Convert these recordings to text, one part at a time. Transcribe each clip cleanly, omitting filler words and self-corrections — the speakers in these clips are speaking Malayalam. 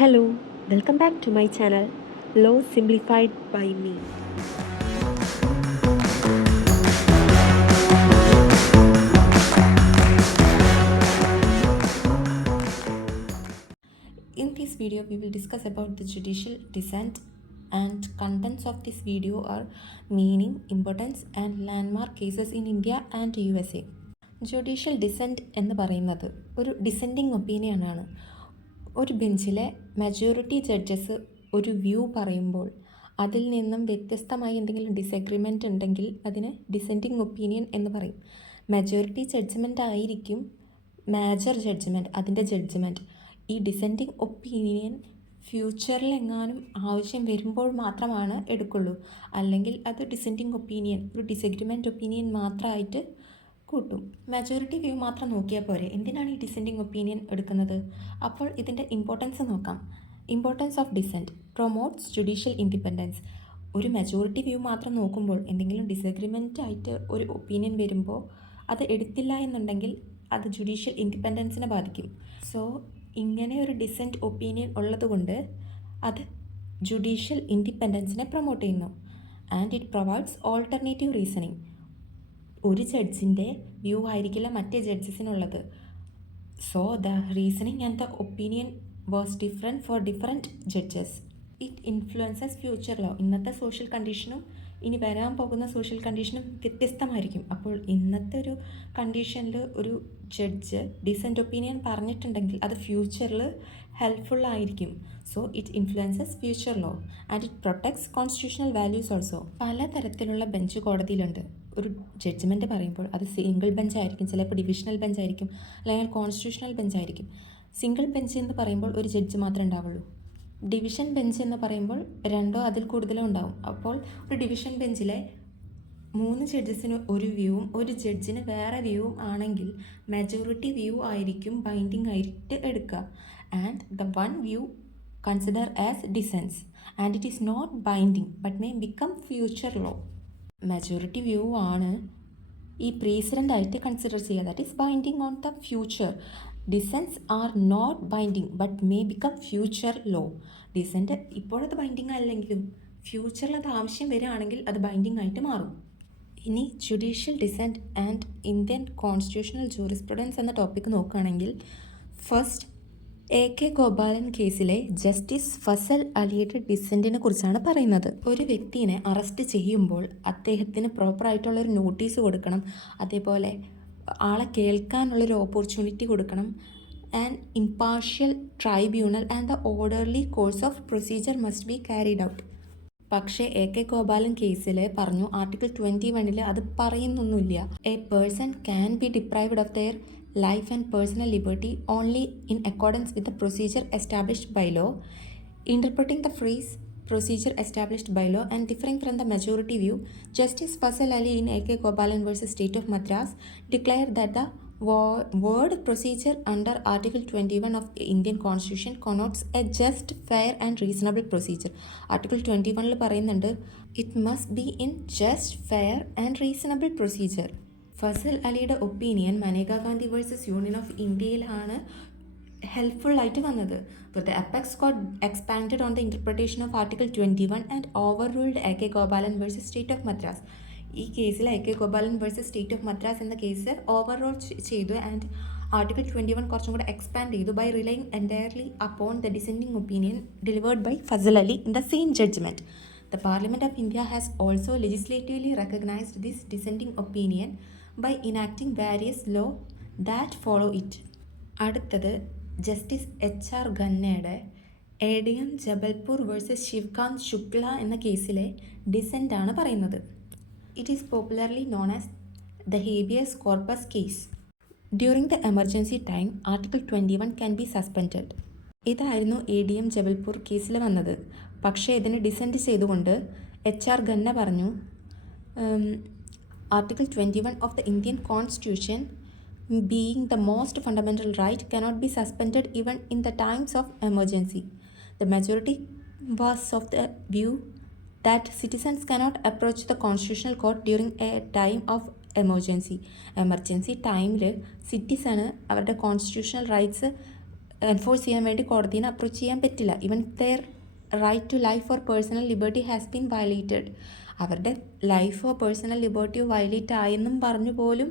Hello, welcome back to my channel, Law Simplified by me. In this video, we will discuss about the judicial dissent, and contents of this video are meaning, importance and landmark cases in India and USA. Judicial decent എന്ന് പറയുന്നത് ഒരു ഡിസെൻഡിങ് ഒപ്പീനിയനാണ്. ഒരു ബെഞ്ചിലെ മെജോറിറ്റി ജഡ്ജസ് ഒരു വ്യൂ പറയുമ്പോൾ അതിൽ നിന്നും വ്യത്യസ്തമായി എന്തെങ്കിലും ഡിസഗ്രിമെൻ്റ് ഉണ്ടെങ്കിൽ അതിന് ഡിസെൻഡിങ് ഒപ്പീനിയൻ എന്ന് പറയും. മെജോറിറ്റി ജഡ്ജ്മെൻ്റ് ആയിരിക്കും മേജർ ജഡ്ജ്മെൻറ്റ്, അതിൻ്റെ ജഡ്ജ്മെൻറ്റ്. ഈ ഡിസെൻഡിങ് ഒപ്പീനിയൻ ഫ്യൂച്ചറിൽ എങ്ങാനും ആവശ്യം വരുമ്പോൾ മാത്രമാണ് എടുക്കുള്ളൂ. അല്ലെങ്കിൽ അത് ഡിസെൻഡിങ് ഒപ്പീനിയൻ, ഒരു ഡിസഗ്രിമെൻ്റ് ഒപ്പീനിയൻ മാത്രമായിട്ട് കൂട്ടും. മെജോറിറ്റി വ്യൂ മാത്രം നോക്കിയാൽ പോരെ, എന്തിനാണ് ഈ ഡിസെൻഡിങ് ഒപ്പീനിയൻ എടുക്കുന്നത്? അപ്പോൾ ഇതിൻ്റെ ഇമ്പോർട്ടൻസ് നോക്കാം. Importance of decent promotes judicial independence. ഒരു മെജോറിറ്റി വ്യൂ മാത്രം നോക്കുമ്പോൾ എന്തെങ്കിലും ഡിസഗ്രിമെൻ്റ് ആയിട്ട് ഒരു ഒപ്പീനിയൻ വരുമ്പോൾ അത് എടുത്തില്ല എന്നുണ്ടെങ്കിൽ അത് ജുഡീഷ്യൽ ഇൻഡിപെൻഡൻസിനെ ബാധിക്കും. സോ ഇങ്ങനെ ഒരു ഡിസെൻറ്റ് ഒപ്പീനിയൻ ഉള്ളതുകൊണ്ട് അത് ജുഡീഷ്യൽ ഇൻഡിപെൻഡൻസിനെ പ്രൊമോട്ട് ചെയ്യുന്നു. And it provides alternative reasoning. ഒരു ജഡ്ജിൻ്റെ വ്യൂ ആയിരിക്കില്ല മറ്റേ ജഡ്ജസിനുള്ളത്. So the reasoning and the opinion was different for different judges. It influences future law. ഇന്നത്തെ സോഷ്യൽ കണ്ടീഷനും ഇനി വരാൻ പോകുന്ന സോഷ്യൽ കണ്ടീഷനും വ്യത്യസ്തമായിരിക്കും. അപ്പോൾ ഇന്നത്തെ ഒരു കണ്ടീഷനിൽ ഒരു ജഡ്ജ് ഡിസെൻറ്റ് ഒപ്പീനിയൻ പറഞ്ഞിട്ടുണ്ടെങ്കിൽ അത് ഫ്യൂച്ചറിൽ ഹെൽപ്ഫുള്ളായിരിക്കും. So it influences future law and it protects constitutional values also. പലതരത്തിലുള്ള ബെഞ്ച് കോടതിയിലുണ്ട്. ഒരു ജഡ്ജ്മെൻറ്റ് പറയുമ്പോൾ അത് സിംഗിൾ ബെഞ്ചായിരിക്കും, ചിലപ്പോൾ ഡിവിഷണൽ ബെഞ്ചായിരിക്കും, അല്ലെങ്കിൽ കോൺസ്റ്റിറ്റ്യൂഷണൽ ബെഞ്ചായിരിക്കും. സിംഗിൾ ബെഞ്ച് എന്ന് പറയുമ്പോൾ ഒരു ജഡ്ജ് മാത്രമേ ഉണ്ടാവുള്ളൂ. ഡിവിഷൻ ബെഞ്ച് എന്ന് പറയുമ്പോൾ രണ്ടോ അതിൽ കൂടുതലോ ഉണ്ടാവും. അപ്പോൾ ഒരു ഡിവിഷൻ ബെഞ്ചിലെ 3 ജഡ്ജസിന് ഒരു വ്യൂവും ഒരു ജഡ്ജിന് വേറെ വ്യൂവും ആണെങ്കിൽ മെജോറിറ്റി വ്യൂ ആയിരിക്കും ബൈൻഡിങ് ആയിട്ട് എടുക്കുക. And the one view consider as dissents and it is not binding but may become future law. Majority view ആണ് ഈ പ്രീസിഡൻ്റ് ആയിട്ട് കൺസിഡർ ചെയ്യുക, that is binding on the future. Dissents are not binding but may become future law. Dissent ഇപ്പോഴത് ബൈൻഡിങ് അല്ലെങ്കിലും ഫ്യൂച്ചറിൽ അത് ആവശ്യം വരികയാണെങ്കിൽ അത് ബൈൻഡിങ് ആയിട്ട് മാറും. ഇനി judicial decent and Indian constitutional jurisprudence എന്ന ടോപ്പിക്ക് നോക്കുകയാണെങ്കിൽ, ഫസ്റ്റ് AK ഗോപാലൻ കേസിലെ ജസ്റ്റിസ് ഫസൽ അലിയുടെ ഡിസെൻറ്റിനെ കുറിച്ചാണ് പറയുന്നത്. ഒരു വ്യക്തിയെ അറസ്റ്റ് ചെയ്യുമ്പോൾ അദ്ദേഹത്തിന് പ്രോപ്പറായിട്ടുള്ളൊരു നോട്ടീസ് കൊടുക്കണം, അതേപോലെ ആളെ കേൾക്കാനുള്ളൊരു ഓപ്പർച്യൂണിറ്റി കൊടുക്കണം. And impartial tribunal and the orderly course of procedure must be carried out. പക്ഷേ AK ഗോപാലൻ കേസിൽ പറഞ്ഞു, ആർട്ടിക്കിൾ 21 അത് പറയുന്നൊന്നുമില്ല. A person can be deprived of their life and personal liberty only in accordance with the procedure established by law. Interpreting the phrase procedure established by law and differing from the majority view, Justice Fasal Ali in AK Gopalan versus State of Madras declared that the word procedure under Article 21 of Indian Constitution connotes a just, fair and reasonable procedure. Article 21 പറയുന്നുണ്ട്, it must be in just, fair and reasonable procedure. Fasal അലിയുടെ opinion Maneka Gandhi versus Union of ഇന്ത്യയിലാണ് ഹെൽപ്ഫുള്ളായിട്ട് വന്നത്. For the apex court expanded on the interpretation of Article 21 and overruled AK Gopalan versus State of Madras. ഈ കേസിൽ AK Gopalan versus state of Madras എന്ന കേസ് ഓവർറോൾ ചെയ്തു ആൻഡ് ആർട്ടിക്കിൾ 21 കുറച്ചും കൂടെ എക്സ്പാൻഡ് ചെയ്തു by relying entirely upon the dissenting opinion delivered by Fazal Ali in the same judgment. The Parliament of India has also legislatively recognized this dissenting opinion by enacting various laws that follow it. അടുത്തത് justice HR ഖന്നയുടെ ADM Jabalpur versus Shivkant Shukla എന്ന കേസിലെ ഡിസെൻ്റാണ് പറയുന്നത്. It is popularly known as the habeas corpus case. During the emergency time article 21 can be suspended. ഇതായിരുന്നു ADM ജബൽപൂർ കേസിൽ വന്നത്. പക്ഷേ ഇതിന് ഡിസെൻറ്റ് ചെയ്തുകൊണ്ട് HR ഖന്ന പറഞ്ഞു, Article 21 of the Indian Constitution, being the most fundamental right, cannot be suspended even in the times of emergency. The majority was of the view that citizens cannot approach the Constitutional Court during a time of emergency. Emergency time citizen അവരുടെ കോൺസ്റ്റിറ്റ്യൂഷണൽ റൈറ്റ്സ് എൻഫോഴ്സ് ചെയ്യാൻ വേണ്ടി കോടതിനെ അപ്രോച്ച് ചെയ്യാൻ പറ്റില്ല. Even their right to life or personal liberty has been violated. അവരുടെ ലൈഫോ പേഴ്സണൽ ലിബർട്ടിയോ വയലേറ്റ് ആയെന്നും പറഞ്ഞു പോലും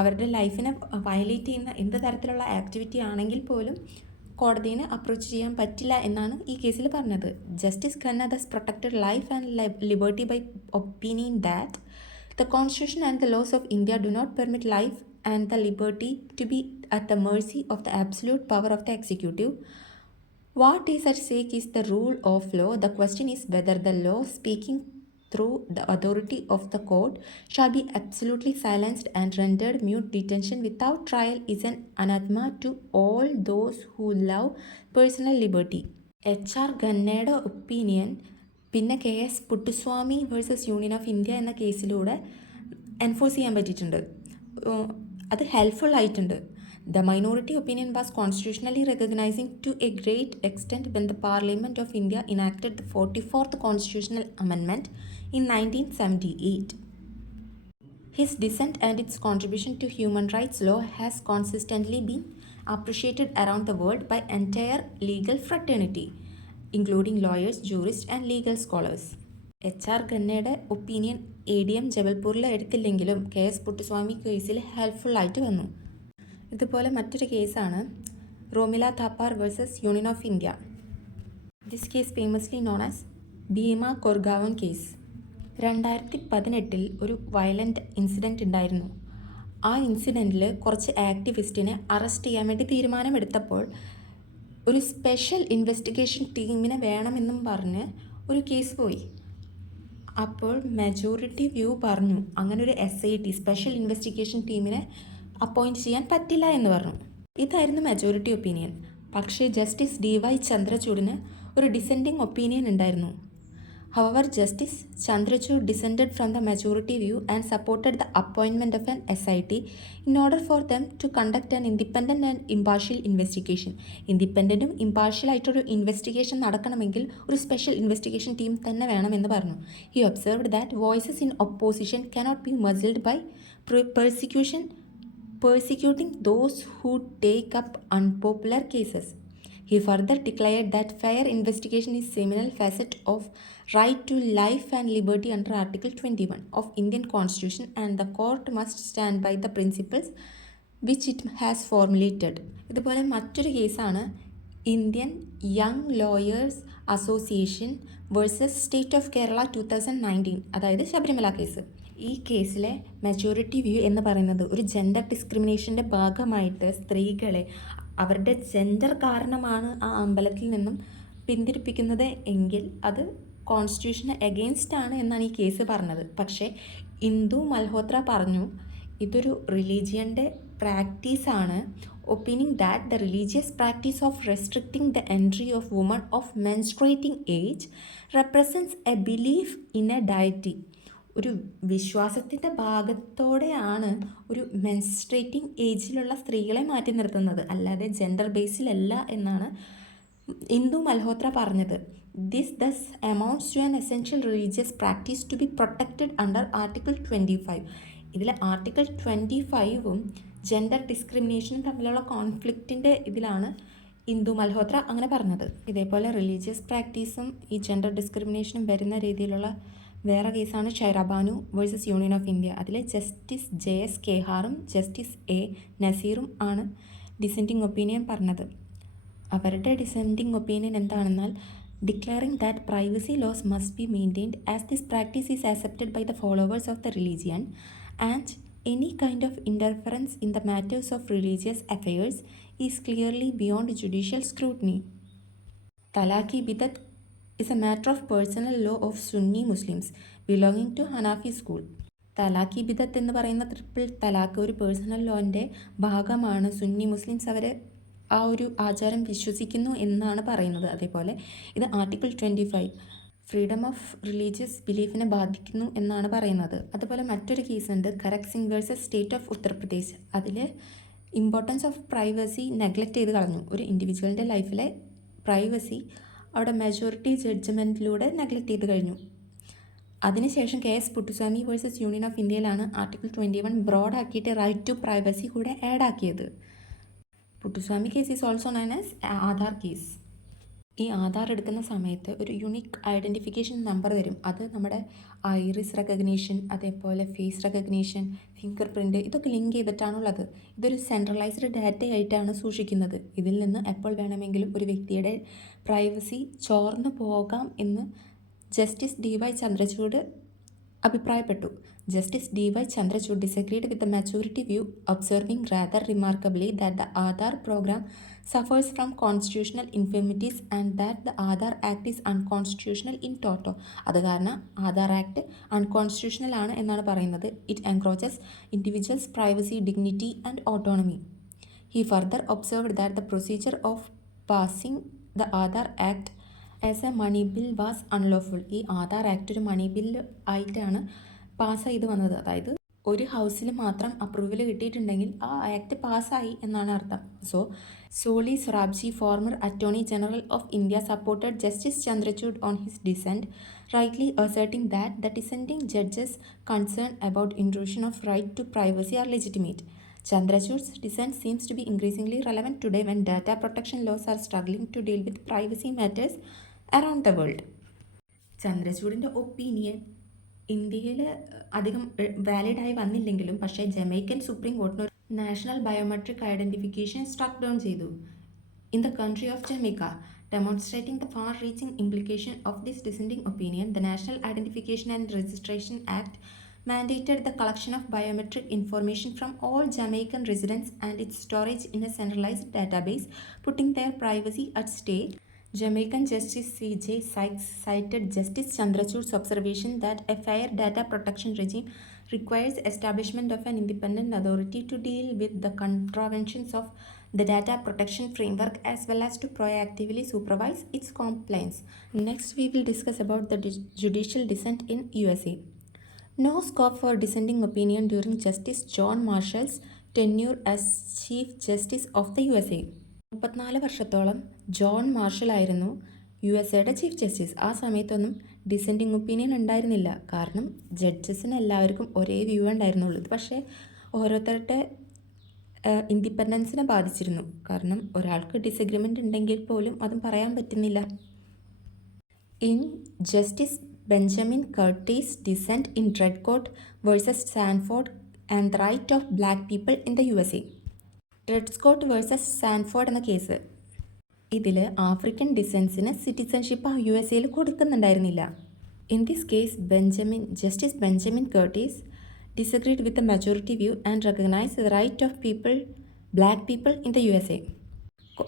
അവരുടെ ലൈഫിനെ വയലേറ്റ് ചെയ്യുന്ന എന്ത് തരത്തിലുള്ള ആക്ടിവിറ്റി ആണെങ്കിൽ പോലും കോടതിനെ അപ്രോച്ച് ചെയ്യാൻ പറ്റില്ല എന്നാണ് ഈ കേസിൽ പറഞ്ഞത്. Justice Khanna thus protected life and liberty by opinion that the Constitution and the laws of India do not permit life and the liberty to be at the mercy of the absolute power of the executive. What is at stake is the rule of law. The question is whether the law speaking through the authority of the court shall be absolutely silenced and rendered mute. Detention without trial is an anathema to all those who love personal liberty. HR ഖന്നയുടെ ഒപ്പീനിയൻ പിന്നെ KS Puttaswamy versus Union of India എന്ന കേസിലൂടെ എൻഫോഴ്സ് ചെയ്യാൻ പറ്റിയിട്ടുണ്ട്. അത് ഹെൽപ്ഫുൾ ആയിട്ടുണ്ട്. The minority opinion was constitutionally recognising to a great extent when the Parliament of India enacted the 44th constitutional amendment in 1978. His dissent and its contribution to human rights law has consistently been appreciated around the world by entire legal fraternity, including lawyers, jurists and legal scholars. HR ഖന്നയുടെ ഒപ്പീനിയൻ ADM ജബൽപൂരിൽ എടുത്തില്ലെങ്കിലും KS പുട്ടുസ്വാമി കേസിൽ ഹെൽപ്ഫുള്ളായിട്ട് വന്നു. ഇതുപോലെ മറ്റൊരു കേസാണ് Romila Thapar versus Union of India. This case famously known as Bhima Koregaon case. 2018 ഒരു വയലൻ്റ് ഇൻസിഡൻറ്റ് ഉണ്ടായിരുന്നു. ആ ഇൻസിഡൻറ്റിൽ കുറച്ച് ആക്ടിവിസ്റ്റിനെ അറസ്റ്റ് ചെയ്യാൻ വേണ്ടി തീരുമാനമെടുത്തപ്പോൾ ഒരു സ്പെഷ്യൽ ഇൻവെസ്റ്റിഗേഷൻ ടീമിനെ വേണമെന്നും പറഞ്ഞ് ഒരു കേസ് പോയി. അപ്പോൾ മെജോറിറ്റി വ്യൂ പറഞ്ഞു അങ്ങനെ ഒരു SIT സ്പെഷ്യൽ ഇൻവെസ്റ്റിഗേഷൻ ടീമിനെ അപ്പോയിൻറ്റ് ചെയ്യാൻ പറ്റില്ല എന്ന് പറഞ്ഞു. ഇതായിരുന്നു മെജോറിറ്റി ഒപ്പീനിയൻ. പക്ഷേ ജസ്റ്റിസ് DY ചന്ദ്രചൂഡിന് ഒരു ഡിസെൻഡിങ് ഒപ്പീനിയൻ ഉണ്ടായിരുന്നു. However, Justice Chandrachud dissented from the majority view and supported the appointment of an SIT in order for them to conduct an independent and impartial investigation. ഇൻഡിപെൻഡൻറ്റും ഇമ്പാർഷ്യൽ ആയിട്ടൊരു ഇൻവെസ്റ്റിഗേഷൻ നടക്കണമെങ്കിൽ ഒരു സ്പെഷ്യൽ ഇൻവെസ്റ്റിഗേഷൻ ടീം തന്നെ വേണമെന്ന് പറഞ്ഞു. He observed that voices in opposition cannot be muzzled by persecuting those who take up unpopular cases. He further declared that fair investigation is seminal facet of right to life and liberty under Article 21 of Indian Constitution and the court must stand by the principles which it has formulated. ഇതുപോലെ മറ്റൊരു കേസാണ് Indian young lawyers association versus state of Kerala 2019, അതായത് ശബരിമല കേസ്. ഈ കേസിലെ മെജോറിറ്റി വ്യൂ എന്ന് പറയുന്നത് ഒരു ജെൻഡർ ഡിസ്ക്രിമിനേഷൻ്റെ ഭാഗമായിട്ട് സ്ത്രീകളെ അവരുടെ ജെൻഡർ കാരണമാണ് ആ അമ്പലത്തിൽ നിന്നും പിന്തിരിപ്പിക്കുന്നത് എങ്കിൽ അത് കോൺസ്റ്റിറ്റ്യൂഷന് എഗെയിൻസ്റ്റ് ആണ് എന്നാണ് ഈ കേസ് പറഞ്ഞത്. പക്ഷേ ഇന്ദു മൽഹോത്ര പറഞ്ഞു ഇതൊരു റിലീജിയൻ്റെ പ്രാക്ടീസാണ്. Opining that the religious practice of restricting the entry of woman of menstruating age represents a belief in a deity. ഒരു വിശ്വാസത്തിൻ്റെ ഭാഗത്തോടെയാണ് ഒരു മെൻസ്ട്രേറ്റിംഗ് ഏജിലുള്ള സ്ത്രീകളെ മാറ്റി നിർത്തുന്നത്, അല്ലാതെ ജെൻഡർ ബേസിലല്ല എന്നാണ് ഇന്ദു മൽഹോത്ര പറഞ്ഞത്. This thus amounts to an essential religious practice to be protected under article 25. ഇതിൽ ആർട്ടിക്കിൾ 25ഉം ജെൻഡർ ഡിസ്ക്രിമിനേഷനും തമ്മിലുള്ള കോൺഫ്ലിക്റ്റിൻ്റെ ഇതിലാണ് ഇന്ദു മൽഹോത്ര അങ്ങനെ പറഞ്ഞത്. ഇതേപോലെ റിലീജിയസ് പ്രാക്ടീസും ഈ ജെൻഡർ ഡിസ്ക്രിമിനേഷനും വരുന്ന രീതിയിലുള്ള വേറെ കേസാണ് ഷൈറ-ബാനു വേഴ്സസ് യൂണിയൻ ഓഫ് ഇന്ത്യ. അതിൽ ജസ്റ്റിസ് JS കെഹാറും ജസ്റ്റിസ് A നസീറും ആണ് ഡിസെൻഡിങ് ഒപ്പീനിയൻ പറഞ്ഞത്. അവരുടെ ഡിസെൻഡിങ് ഒപ്പീനിയൻ എന്താണെന്നാൽ declaring that privacy loss must be maintained as this practice is accepted by the followers of the religion and any kind of interference in the matters of religious affairs is clearly beyond judicial scrutiny. തലാഖി ബിദത്ത് is a matter of personal law of Sunni Muslims belonging to Hanafi school. തലാഖി ബിദത്ത് എന്ന് പറയുന്ന ട്രിപ്പിൾ തലാഖ് ഒരു പേഴ്സണൽ ലോൻ്റെ ഭാഗമാണ്. സുന്നി മുസ്ലിംസ് അവർ ആ ഒരു ആചാരം വിശ്വസിക്കുന്നു എന്നാണ് പറയുന്നത്. അതേപോലെ ഇത് ആർട്ടിക്കിൾ 25 ഫ്രീഡം ഓഫ് റിലീജിയസ് ബിലീഫിനെ ബാധിക്കുന്നു എന്നാണ് പറയുന്നത്. അതുപോലെ മറ്റൊരു കേസുണ്ട് Kharak Singh versus state of Uttar Pradesh. അതിൽ ഇമ്പോർട്ടൻസ് ഓഫ് പ്രൈവസി നെഗ്ലക്റ്റ് ചെയ്ത് കളഞ്ഞു. ഒരു ഇൻഡിവിജ്വലിൻ്റെ ലൈഫിലെ പ്രൈവസി അവിടെ മെജോറിറ്റി ജഡ്ജ്മെൻറ്റിലൂടെ നെഗ്ലക്റ്റ് ചെയ്ത് കഴിഞ്ഞു. അതിനുശേഷം KS Puttaswamy versus Union of ഇന്ത്യയിലാണ് ആർട്ടിക്കിൾ 21 ബ്രോഡ് ആക്കിയിട്ട് റൈറ്റ് ടു പ്രൈവസി കൂടെ ആഡ് ആക്കിയത്. Puttaswamy case is also known as Aadhaar case. ഈ ആധാർ എടുക്കുന്ന സമയത്ത് ഒരു യുണീക്ക് ഐഡൻറ്റിഫിക്കേഷൻ നമ്പർ തരും. അത് നമ്മുടെ ഐറിസ് റെക്കഗ്നീഷൻ, അതേപോലെ ഫേസ് റെക്കഗ്നീഷൻ, ഫിംഗർ പ്രിൻറ്റ് ഇതൊക്കെ ലിങ്ക് ചെയ്തിട്ടാണുള്ളത്. ഇതൊരു സെൻട്രലൈസ്ഡ് ഡാറ്റയായിട്ടാണ് സൂക്ഷിക്കുന്നത്. ഇതിൽ നിന്ന് എപ്പോൾ വേണമെങ്കിലും ഒരു വ്യക്തിയുടെ പ്രൈവസി ചോർന്നു പോകാം എന്ന് ജസ്റ്റിസ് DY ചന്ദ്രചൂഡ് അഭിപ്രായപ്പെട്ടു. Justice DY Chandrachud disagreed with the majority view, observing rather remarkably that the Aadhaar program suffers from constitutional infirmities and that the Aadhaar Act is unconstitutional in toto. അത് കാരണം ആധാർ ആക്ട് അൺകോൺസ്റ്റിറ്റ്യൂഷണൽ ആണ് എന്നാണ് പറയുന്നത്. It encroaches individuals privacy, dignity and autonomy. He further observed that the procedure of passing the Aadhaar Act as a money bill was unlawful. ഈ ആധാർ ആക്ട് ഒരു മണി ബില്ല് ആയിട്ടാണ് പാസ് ചെയ്ത് വന്നത്. അതായത് ഒരു ഹൗസിൽ മാത്രം അപ്രൂവൽ കിട്ടിയിട്ടുണ്ടെങ്കിൽ ആ ആക്ട് പാസ്സായി എന്നാണ് അർത്ഥം. Soli Sorabjee, former attorney general of India, supported Justice Chandrachud on his dissent, rightly asserting that the dissenting judges' concern about intrusion of right to privacy are legitimate. Chandrachud's dissent seems to be increasingly relevant today when data protection laws are struggling to deal with privacy matters around the world. ചന്ദ്രചൂഡിൻ്റെ ഒപ്പീനിയൻ ഇന്ത്യയിൽ അധികം വാലിഡായി വന്നില്ലെങ്കിലും പക്ഷേ ജമൈക്കൻ സുപ്രീം കോർട്ടിന് ഒരു national biometric identification struck down ചെയ്തു in the country of Jamaica. Demonstrating the far-reaching implication of this dissenting opinion, the National Identification and Registration Act mandated the collection of biometric information from all Jamaican residents and its storage in a centralized database, putting their privacy at stake. Jamaican Justice C.J. Sykes cited Justice Chandrachud's observation that a fair data protection regime requires establishment of an independent authority to deal with the contraventions of the data protection framework as well as to proactively supervise its compliance. Next, we will discuss about the judicial dissent in USA. No scope for dissenting opinion during Justice John Marshall's tenure as Chief Justice of the USA. 34 വർഷത്തോളം ജോൺ മാർഷൽ ആയിരുന്നു USA ചീഫ് ജസ്റ്റിസ്. ആ സമയത്തൊന്നും ഡിസെൻഡിങ് ഒപ്പീനിയൻ ഉണ്ടായിരുന്നില്ല. കാരണം ജഡ്ജസിന് എല്ലാവർക്കും ഒരേ വ്യൂ ഉണ്ടായിരുന്നുള്ളൂ. പക്ഷേ ഓരോരുത്തരുടെ ഇൻഡിപെൻഡൻസിനെ ബാധിച്ചിരുന്നു. കാരണം ഒരാൾക്ക് ഡിസഗ്രിമെൻ്റ് ഉണ്ടെങ്കിൽ പോലും അതും പറയാൻ പറ്റുന്നില്ല. In Justice Benjamin Curtis dissent in Dred Scott versus Sandford and the right of black people in the USA. Dred Scott versus Sandford എന്ന കേസ്, ഇതിൽ ആഫ്രിക്കൻ ഡിസെൻസിന് സിറ്റിസൺഷിപ്പ് USA കൊടുക്കുന്നുണ്ടായിരുന്നില്ല. In this case Justice Benjamin Curtis disagreed with the majority view and recognized the right of black people in the USA.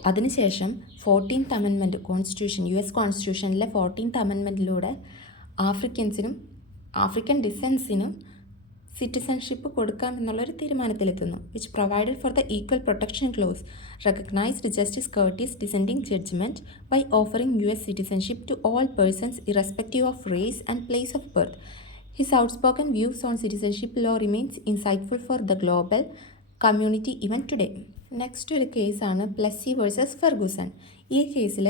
അതിനുശേഷം 14th അമെൻമെൻറ്റ് US കോൺസ്റ്റിറ്റ്യൂഷനിലെ 14th അമെൻമെൻറ്റിലൂടെ ആഫ്രിക്കൻ ഡിസെൻസിനും സിറ്റിസൺഷിപ്പ് കൊടുക്കാം എന്നുള്ളൊരു തീരുമാനത്തിലെത്തുന്നു. Which provided for the equal protection clause, recognised Justice Curtis dissenting judgement by offering US citizenship to all persons irrespective of race and place of birth. His outspoken views on citizenship law remains insightful for the global community even today. Next ഒരു കേസാണ് പ്ലസ്സി വേഴ്സസ് ഫെർഗൂസൺ. ഈ കേസിൽ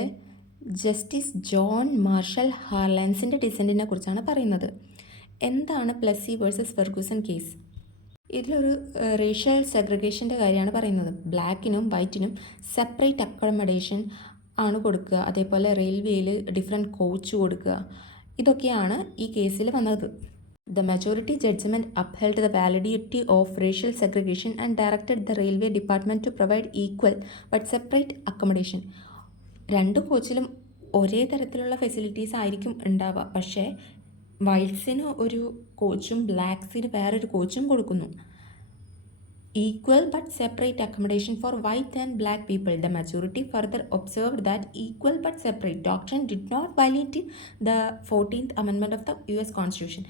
ജസ്റ്റിസ് ജോൺ മാർഷൽ ഹാർലൻസിൻ്റെ ഡിസെൻറ്റിനെ കുറിച്ചാണ് പറയുന്നത്. എന്താണ് പ്ലസ്സി വേഴ്സസ് ഫെർഗൂസൺ കേസ്? ഇതിലൊരു റേഷ്യൽ സെഗ്രിഗേഷൻ്റെ കാര്യമാണ് പറയുന്നത്. ബ്ലാക്കിനും വൈറ്റിനും സെപ്പറേറ്റ് അക്കോമഡേഷൻ ആണ് കൊടുക്കുക. അതേപോലെ റെയിൽവേയിൽ ഡിഫറെൻറ്റ് കോച്ച് കൊടുക്കുക. ഇതൊക്കെയാണ് ഈ കേസിൽ വന്നത്. The majority judgment upheld the validity of racial segregation and directed the railway department to provide equal but separate accommodation. രണ്ട് കോച്ചിലും ഒരേ തരത്തിലുള്ള ഫെസിലിറ്റീസ് ആയിരിക്കും ഉണ്ടാവുക. പക്ഷേ വൈറ്റ്സിന് ഒരു കോച്ചും ബ്ലാക്സിന് വേറൊരു കോച്ചും കൊടുക്കുന്നു. Equal but separate accommodation for white and black people. The majority further observed that equal but separate doctrine did not violate the 14th Amendment of the US Constitution.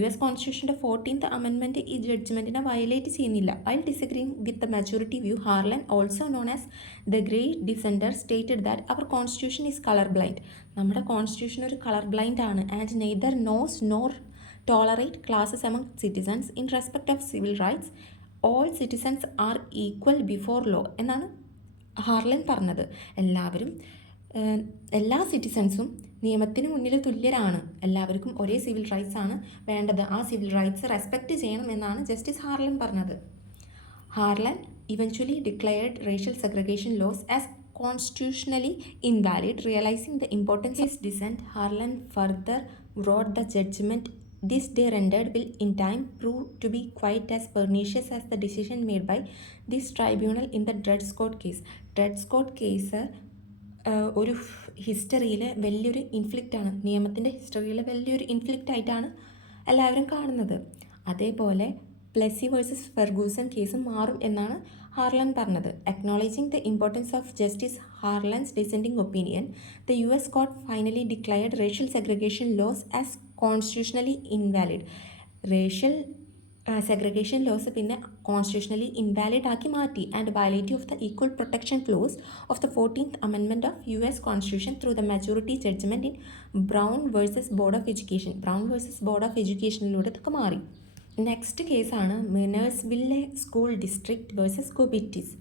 US കോൺസ്റ്റിറ്റ്യൂഷൻ്റെ 14th amendment ഈ ജഡ്ജ്മെൻറ്റിനെ വയലേറ്റ് ചെയ്യുന്നില്ല. While disagreeing with the majority view, Harlan, also known as the Great Dissenter, stated that our constitution is color blind. നമ്മുടെ കോൺസ്റ്റിറ്റ്യൂഷൻ ഒരു കളർ ബ്ലൈൻഡ് ആണ്. And neither knows nor tolerate classes among citizens in respect of civil rights. All citizens are equal before law എന്നാണ് ഹാർലൻ പറഞ്ഞത്. എല്ലാ സിറ്റിസൺസും നിയമത്തിന് മുന്നിൽ തുല്യരാണ്. എല്ലാവർക്കും ഒരേ സിവിൽ റൈറ്റ്സ് ആണ് വേണ്ടത്. ആ സിവിൽ റൈറ്റ്സ് റെസ്പെക്റ്റ് ചെയ്യണം എന്നാണ് ജസ്റ്റിസ് ഹാർലൻ പറഞ്ഞത്. Harlan eventually declared racial segregation laws as constitutionally invalid, realizing the importance of his dissent. Harlan further wrote the judgment this day rendered will in time prove to be quite as pernicious as the decision made by this tribunal in the Dred Scott case. Dred Scott case ഒരു ഹിസ്റ്ററിയിൽ വലിയൊരു ഇൻഫ്ലിക്റ്റാണ്, നിയമത്തിൻ്റെ ഹിസ്റ്ററിയിൽ വലിയൊരു ഇൻഫ്ലിക്റ്റായിട്ടാണ് എല്ലാവരും കാണുന്നത്. അതേപോലെ പ്ലെസി വേഴ്സസ് ഫെർഗൂസൺ കേസ് മാറും എന്നാണ് ഹാർലൻ പറഞ്ഞത്. Acknowledging the importance of Justice Harlan's dissenting opinion, the US court finally declared racial segregation laws as constitutionally invalid. Racial segregation laws പിന്നെ കോൺസ്റ്റിറ്റ്യൂഷണലി ഇൻവാലിഡ് ആക്കി മാറ്റി and violative of the equal protection clause of the 14th Amendment of US Constitution through the majority judgement in Brown versus Board of Education. Brown versus Board of എഡ്യൂക്കേഷനിലൂടെ ഇതൊക്കെ മാറി. നെക്സ്റ്റ് കേസാണ് Minersville school district versus Gobitis.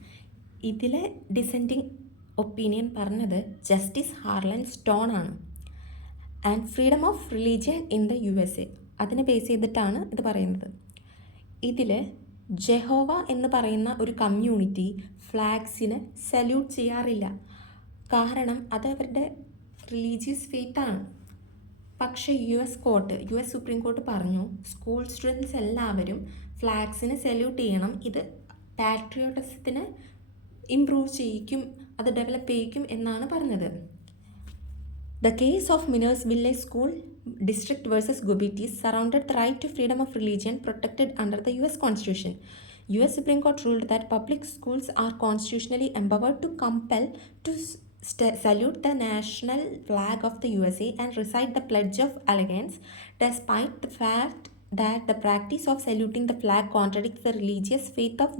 ഇതിലെ ഡിസെൻഡിങ് ഒപ്പീനിയൻ പറഞ്ഞത് ജസ്റ്റിസ് ഹാർലൻ സ്റ്റോൺ ആണ്. And freedom of religion in the USA അതിനെ ബേസ് ചെയ്തിട്ടാണ് ഇത് പറയുന്നത്. ഇതിൽ ജെഹോവ എന്ന് പറയുന്ന ഒരു കമ്മ്യൂണിറ്റി ഫ്ലാഗ്സിന് സല്യൂട്ട് ചെയ്യാറില്ല. കാരണം അത് അവരുടെ റിലീജിയസ് ഫെയ്ത്താണ്. പക്ഷേ US സുപ്രീം കോർട്ട് പറഞ്ഞു സ്കൂൾ സ്റ്റുഡൻസ് എല്ലാവരും ഫ്ലാഗ്സിന് സല്യൂട്ട് ചെയ്യണം, ഇത് പാട്രിയോട്ടിസത്തിന് ഇംപ്രൂവ് ചെയ്യിക്കും, അത് ഡെവലപ്പ് ചെയ്യിക്കും എന്നാണ് പറഞ്ഞത്. The case of Minersville School District versus Gobitis surrounded the right to freedom of religion protected under the US Constitution. US Supreme Court ruled that public schools are constitutionally empowered to compel to salute the national flag of the USA and recite the Pledge of Allegiance, despite the fact that the practice of saluting the flag contradicts the religious faith of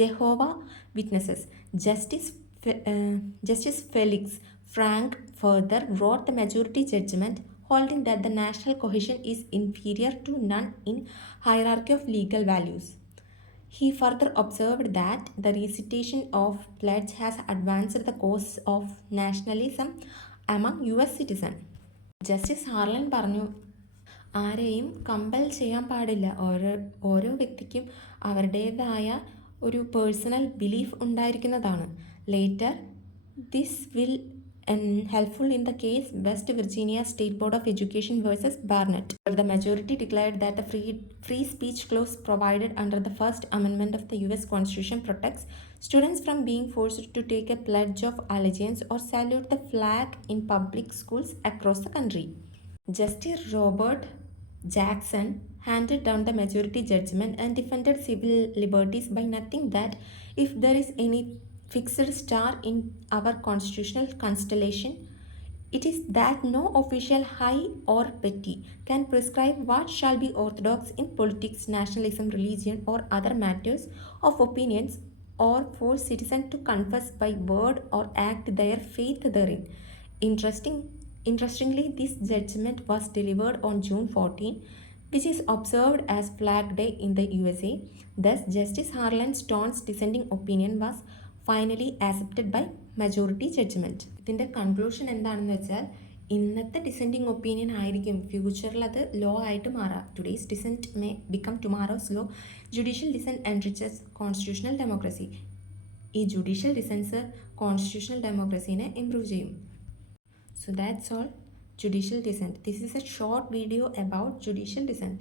Jehovah Witnesses. Justice Felix Frank further wrote the majority judgment, holding that the national cohesion is inferior to none in hierarchy of legal values. He further observed that the recitation of pledge has advanced the cause of nationalism among US citizens. Justice Harlan പറഞ്ഞു ആരെയും കമ്പൽ ചെയ്യാൻ പാടില്ല, ഓരോ വ്യക്തിക്കും അവരുടേതായ ഒരു പേഴ്സണൽ ബിലീഫ് ഉണ്ടായിരിക്കുന്നതാണ്. Later this will helpful in the case West Virginia State Board of Education versus Barnett, where the majority declared that the free speech clause provided under the First Amendment of the US Constitution protects students from being forced to take a pledge of allegiance or salute the flag in public schools across the country. Justice Robert Jackson handed down the majority judgment and defended civil liberties by noting that if there is any fixed star in our constitutional constellation, it is that no official high or petty can prescribe what shall be orthodox in politics, nationalism, religion, or other matters of opinions, or force citizens to confess by word or act their faith therein. Interestingly, this judgment was delivered on June 14, which is observed as Flag Day in the USA. Thus, Justice Harlan Stone's dissenting opinion was finally accepted by majority judgment. ഇതിൻ്റെ കൺക്ലൂഷൻ എന്താണെന്ന് വെച്ചാൽ ഇന്നത്തെ ഡിസെൻഡിങ് ഒപ്പീനിയൻ ആയിരിക്കും ഫ്യൂച്ചറിൽ അത് ലോ ആയിട്ട് മാറാം. Today's dissent may become tomorrow's law. Judicial dissent enriches constitutional democracy. ഈ ജുഡീഷ്യൽ ഡിസെൻസ് കോൺസ്റ്റിറ്റ്യൂഷണൽ ഡെമോക്രസീനെ ഇംപ്രൂവ് ചെയ്യും. So that's all. Judicial dissent. This is a short video about judicial dissent.